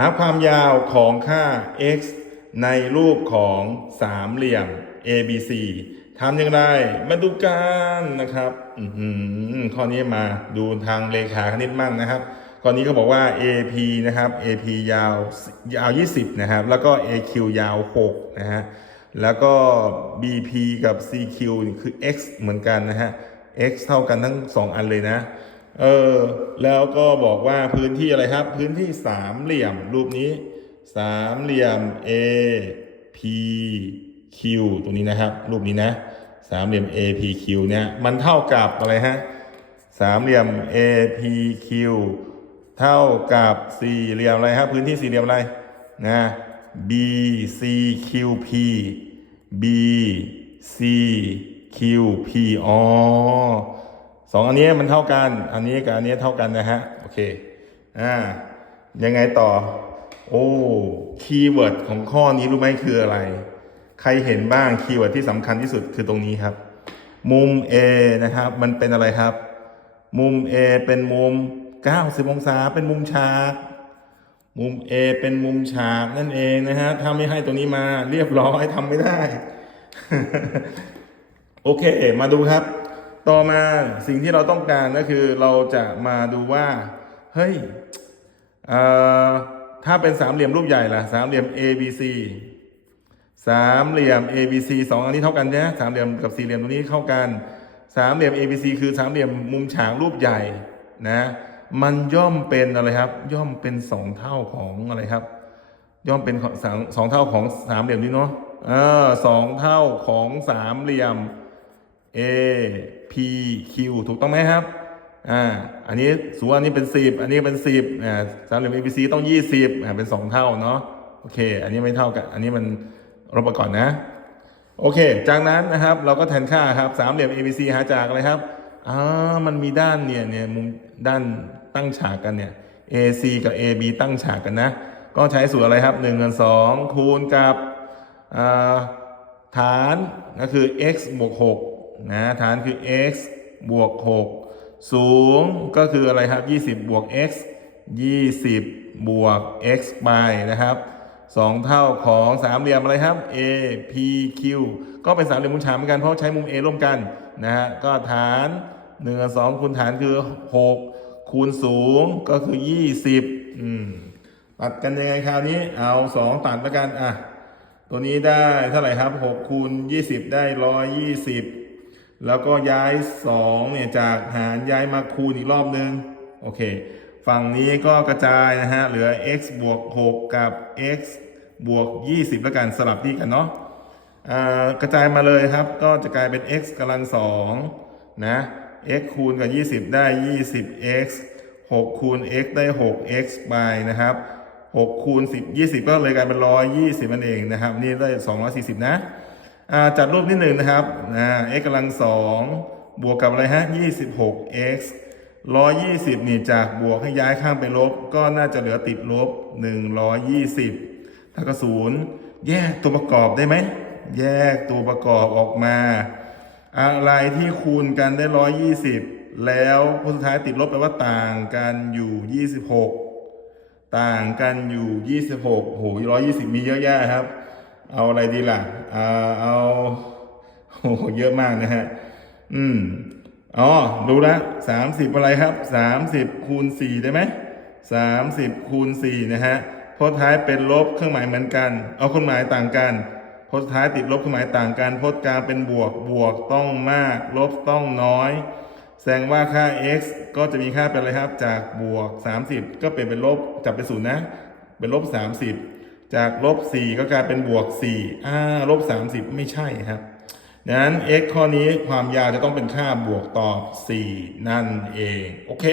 หาความยาวของค่า x ในรูปของสามเหลี่ยม ABC ทำอย่างไร มาดูกันนะครับข้อนี้มาดูทางเลขาคณิตมั่งนะครับข้อนี้เขาบอกว่า AP นะครับ AP ยาวยาว 20 นะครับ แล้วก็ AQ ยาว 6 นะฮะ แล้วก็ BP กับ CQ คือ x เหมือนกันนะฮะ x เท่ากันทั้ง 2 อันเลยนะ เออแล้วก็บอกว่าพื้นที่อะไรครับ พื้นที่สามเหลี่ยม รูปนี้สามเหลี่ยม A P Q ตรงนี้นะครับ รูปนี้นะสามเหลี่ยม A P Q เนี่ยมันเท่ากับอะไรฮะสามเหลี่ยม A P Q เท่ากับสี่เหลี่ยมอะไรครับพื้นที่สี่เหลี่ยมอะไรนะ B C Q P B C Q P อ๋อ สองอันนี้มันเท่ากัน อันนี้กับอันนี้เท่ากันนะฮะ โอเค อ่า ยังไงต่อ โอ้ คีย์เวิร์ดของข้อนี้รู้ไหมคืออะไร ใครเห็นบ้าง คีย์เวิร์ดที่สำคัญที่สุดคือตรงนี้ครับ มุม A นะครับ มันเป็นอะไรครับ มุม A เป็นมุม 90 องศา เป็นมุมฉาก มุม A เป็นมุมฉากนั่นเองนะฮะ ถ้าไม่ให้ตัวนี้มาเรียบร้อยทำไม่ได้ โอเค มาดูครับ ต่อมาสิ่งที่เราต้องการก็คือเราจะมาดูว่า เฮ้ยถ้าเป็นสามเหลี่ยมรูปใหญ่ล่ะสามเหลี่ยม ABC สามเหลี่ยม ABC สองอันนี้เท่ากันนะสามเหลี่ยมกับสี่เหลี่ยมตรงนี้เข้ากันสามเหลี่ยม ABC คือสามเหลี่ยมมุมฉากรูปใหญ่นะมันย่อมเป็นอะไรครับ ย่อมเป็นสองเท่าของอะไรครับ ย่อมเป็นสองสองเท่าของสามเหลี่ยมนี้เนาะเออสองเท่าของสามเหลี่ยม A P Q ถูกต้องไหมครับ อ่า อันนี้สมมติอันนี้เป็นสิบอันนี้เป็นสิบอ่าสามเหลี่ยม A B C ต้องยี่สิบอ่าเป็นสองเท่าเนาะ โอเค อันนี้ไม่เท่ากัน อันนี้มันลบไปก่อนนะ โอเค จากนั้นนะครับเราก็แทนค่าครับสามเหลี่ยม A B C หาจากอะไรครับอ่ามันมีด้านเนี่ยเนี่ยมุมด้านตั้งฉากกันเนี่ย A C กับ A B ตั้งฉากกันนะ ก็ใช้สูตรอะไรครับ1นึ่งกับสองคูณกับอ่าฐานก็คือ x บวก6 นะฐานคือ x บวก 6 สูงก็คืออะไรครับ 20 บวก x 20 บวก x ไปนะครับสองเท่าของสามเหลี่ยมอะไรครับ a p q ก็เป็นสามเหลี่ยมมุมฉากเหมือนกันเพราะใช้มุม a ร่วมกันนะฮะก็ฐาน1กับ2คูณฐานคือ 6 คูณสูงก็คือ 20อืมตัดกันยังไงคราวนี้เอา 2 ตัดแล้วกันอะตัวนี้ได้เท่าไหร่ครับ 6 คูณ 20 ได้ 120 แล้วก็ย้าย 2 เนี่ย จากหารย้ายมาคูณอีกรอบนึง โอเค ฝั่งนี้ก็กระจายนะฮะ เหลือ x บวก 6 กับ x บวก 20 แล้วกันสลับที่กันเนาะกระจายมาเลยครับ ก็จะกลายเป็น x กำลัง2นะ x คูณกับ 20 ได้ 20x 6 คูณ x ได้ 6x ไปนะครับ 6 คูณ 10 20 ก็เลยกลายเป็น 120 นั่นเองนะครับ นี่ได้ 240 นะอ่า จัดรูปที่หนึ่งนะครับนะ x กำลัง2บวกกับอะไรฮะ 26x 120 นี่จากบวกให้ย้ายข้างไปลบ ก็น่าจะเหลือติดลบ 120ถ้าก็ศูนย์แยกตัวประกอบได้ไหม แยกตัวประกอบออกมา อะไรที่คูณกันได้ 120 แล้วผลสุดท้ายติดลบแปลว่าต่างกันอยู่ 26 ต่างกันอยู่ 26โห120 มีเยอะแยะครับ เอาอะไรดีล่ะอ่าเอาโหเยอะมากนะฮะ อืมอ๋อดูละ30อะไรครับ30คูณ4ได้ไหม30คูณ4นะฮะพจน์ท้ายเป็นลบเครื่องหมายเหมือนกัน เอาเครื่องหมายต่างกันพจน์ท้ายติดลบเครื่องหมายต่างกันพจน์กลางเป็นบวกบวกต้องมาก ลบต้องน้อย แสดงว่าค่า x ก็จะมีค่าเป็นอะไรครับ จากบวก 30 ก็เปลี่ยนเป็นลบจับเป็นศูนย์นะ เป็นลบ 30 จากลบ4ก็กลายเป็นบวก4อ่าลบ30ไม่ใช่ครับดังนั้น x ข้อนี้ความยาวจะต้องเป็นค่าบวกต่อ 4 นั่นเอง โอเค